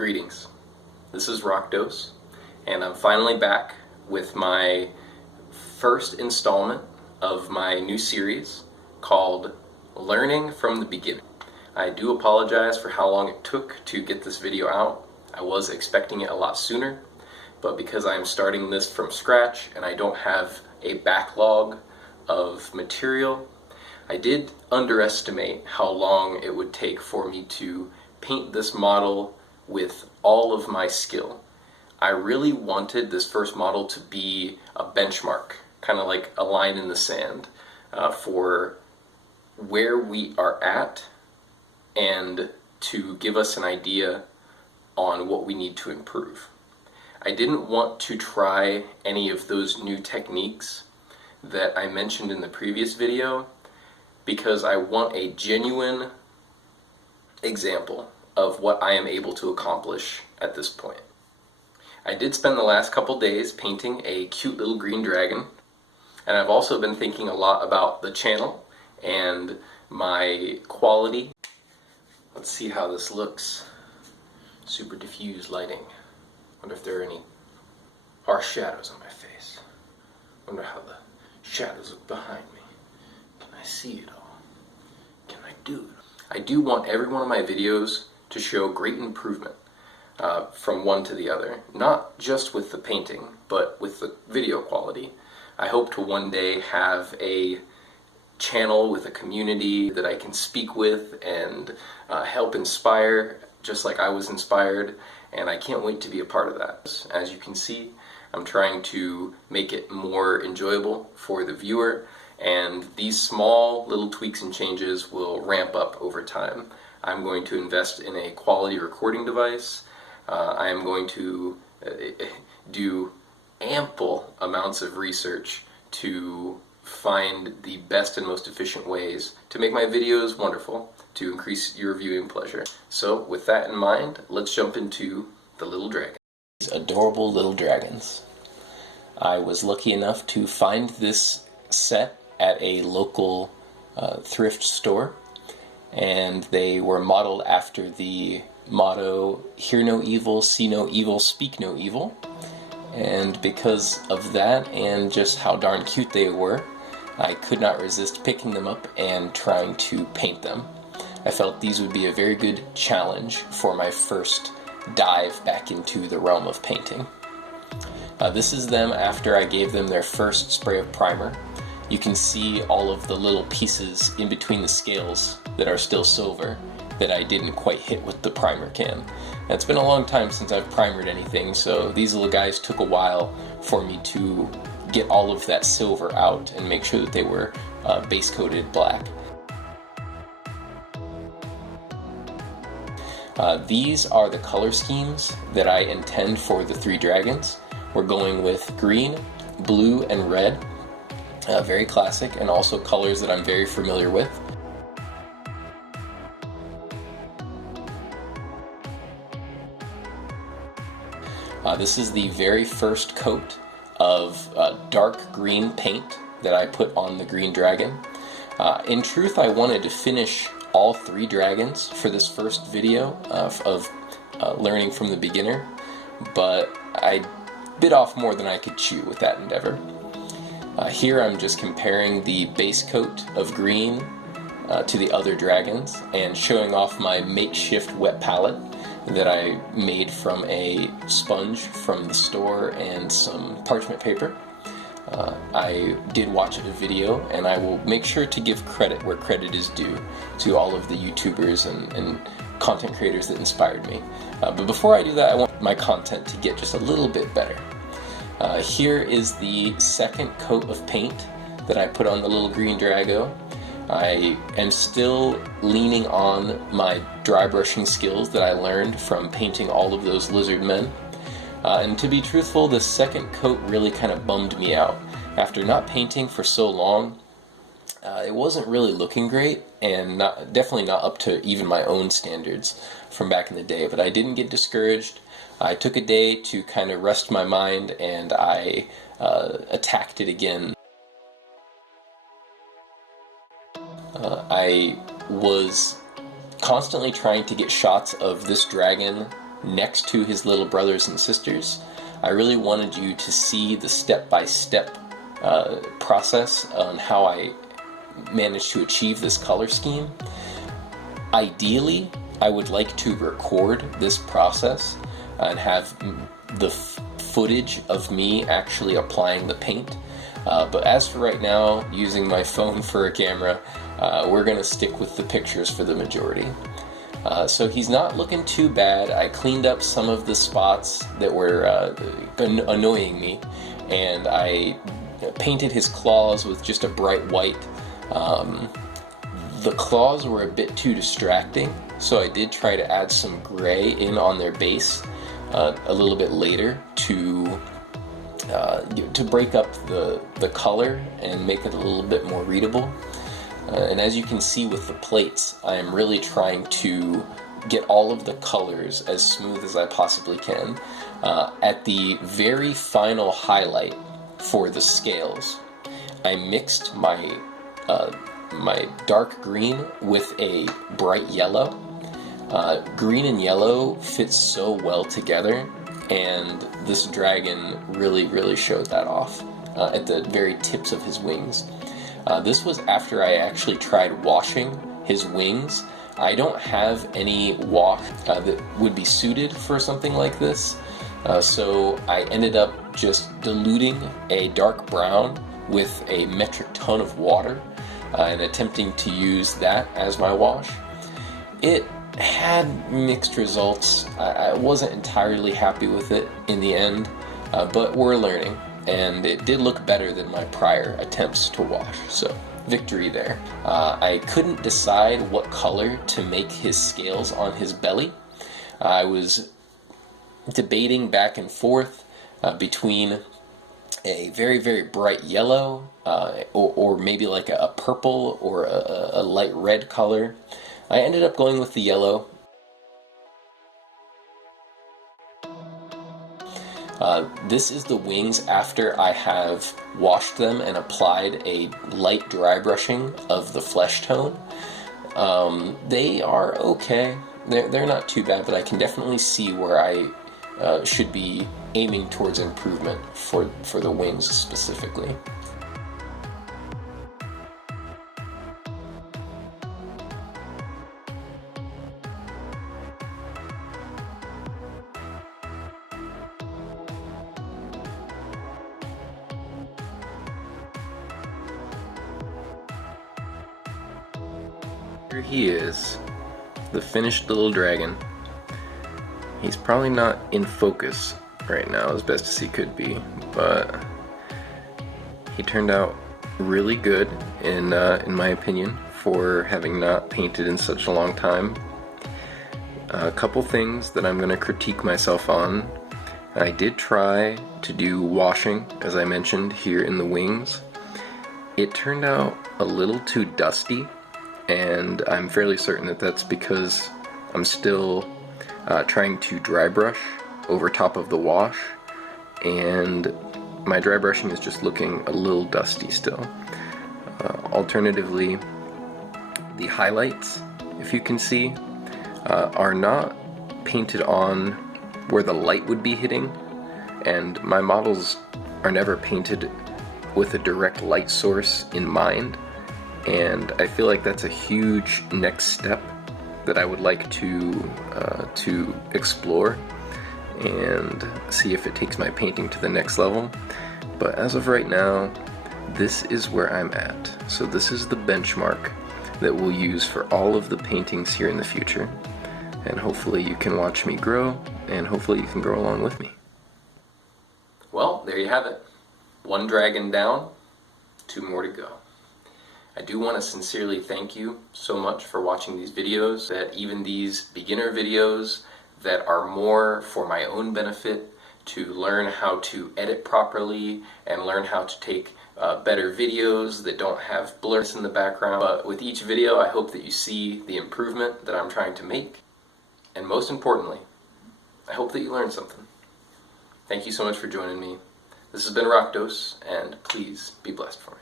Greetings, this is Rockdose, and I'm finally back with my first installment of my new series called Learning from the Beginning. I do apologize for how long it took to get this video out. I was expecting it a lot sooner, but because I am starting this from scratch and I don't have a backlog of material, I did underestimate how long it would take for me to paint this model with all of my skill. I really wanted this first model to be a benchmark, kind of like a line in the sand for where we are at and to give us an idea on what we need to improve. I didn't want to try any of those new techniques that I mentioned in the previous video because I want a genuine example of what I am able to accomplish at this point. I did spend the last couple days painting a cute little green dragon, and I've also been thinking a lot about the channel and my quality. Let's see how this looks. Super diffused lighting. Wonder if there are any harsh shadows on my face. Wonder how the shadows look behind me. Can I see it all? Can I do it? I do want every one of my videos to show great improvement from one to the other. Not just with the painting, but with the video quality. I hope to one day have a channel with a community that I can speak with and help inspire, just like I was inspired, and I can't wait to be a part of that. As you can see, I'm trying to make it more enjoyable for the viewer, and these small little tweaks and changes will ramp up over time. I'm going to invest in a quality recording device. I am going to do ample amounts of research to find the best and most efficient ways to make my videos wonderful, to increase your viewing pleasure. So with that in mind, let's jump into the little dragon. These adorable little dragons. I was lucky enough to find this set at a local thrift store, and they were modeled after the motto, "Hear no evil, see no evil, speak no evil." And because of that and just how darn cute they were, I could not resist picking them up and trying to paint them. I felt these would be a very good challenge for my first dive back into the realm of painting. This is them after I gave them their first spray of primer. You can see all of the little pieces in between the scales that are still silver that I didn't quite hit with the primer can. And it's been a long time since I've primered anything, so these little guys took a while for me to get all of that silver out and make sure that they were base coated black. These are the color schemes that I intend for the three dragons. We're going with green, blue, and red. Very classic, and also colors that I'm very familiar with. This is the very first coat of dark green paint that I put on the green dragon. In truth, I wanted to finish all three dragons for this first video of learning from the beginner, but I bit off more than I could chew with that endeavor. Here I'm just comparing the base coat of green to the other dragons and showing off my makeshift wet palette that I made from a sponge from the store and some parchment paper. I did watch a video, and I will make sure to give credit where credit is due to all of the YouTubers and content creators that inspired me. But before I do that, I want my content to get just a little bit better. Here is the second coat of paint that I put on the little green drago. I am still leaning on my dry brushing skills that I learned from painting all of those lizard men. And to be truthful, the second coat really kind of bummed me out. After not painting for so long, it wasn't really looking great, and definitely not up to even my own standards from back in the day, but I didn't get discouraged. I took a day to kind of rest my mind, and I attacked it again. I was constantly trying to get shots of this dragon next to his little brothers and sisters. I really wanted you to see the step-by-step process on how I managed to achieve this color scheme. Ideally, I would like to record this process and have the footage of me actually applying the paint. But as for right now, using my phone for a camera, we're going to stick with the pictures for the majority. So he's not looking too bad. I cleaned up some of the spots that were annoying me, and I painted his claws with just a bright white. The claws were a bit too distracting, so I did try to add some gray in on their base a little bit later to break up the color and make it a little bit more readable. And as you can see with the plates, I am really trying to get all of the colors as smooth as I possibly can. At the very final highlight for the scales, I mixed my dark green with a bright yellow. Green and yellow fit so well together, and this dragon really showed that off at the very tips of his wings. This was after I actually tried washing his wings. I don't have any wash that would be suited for something like this, so I ended up just diluting a dark brown with a metric ton of water and attempting to use that as my wash. It had mixed results. I wasn't entirely happy with it in the end, but we're learning, and it did look better than my prior attempts to wash, so victory there. I couldn't decide what color to make his scales on his belly. I was debating back and forth between a very bright yellow or maybe like a purple or a light red color. I ended up going with the yellow. This is the wings after I have washed them and applied a light dry brushing of the flesh tone. They are okay. They're not too bad, but I can definitely see where I should be aiming towards improvement for the wings specifically. Here he is, the finished little dragon. He's probably not in focus right now as best as he could be, but he turned out really good in my opinion for having not painted in such a long time. A couple things that I'm going to critique myself on. I did try to do washing, as I mentioned, here in the wings. It turned out a little too dusty, and I'm fairly certain that that's because I'm still trying to dry brush over top of the wash, and my dry brushing is just looking a little dusty still. Alternatively, the highlights, if you can see, are not painted on where the light would be hitting, and my models are never painted with a direct light source in mind, and I feel like that's a huge next step that I would like to explore and see if it takes my painting to the next level. But as of right now, this is where I'm at. So this is the benchmark that we'll use for all of the paintings here in the future, and hopefully you can watch me grow, and hopefully you can grow along with me. Well, there you have it. One dragon down, 2 more to go. I do want to sincerely thank you so much for watching these videos, that even these beginner videos that are more for my own benefit, to learn how to edit properly and learn how to take better videos that don't have blurs in the background. But with each video, I hope that you see the improvement that I'm trying to make. And most importantly, I hope that you learned something. Thank you so much for joining me. This has been Rock Dose, and please be blessed for me.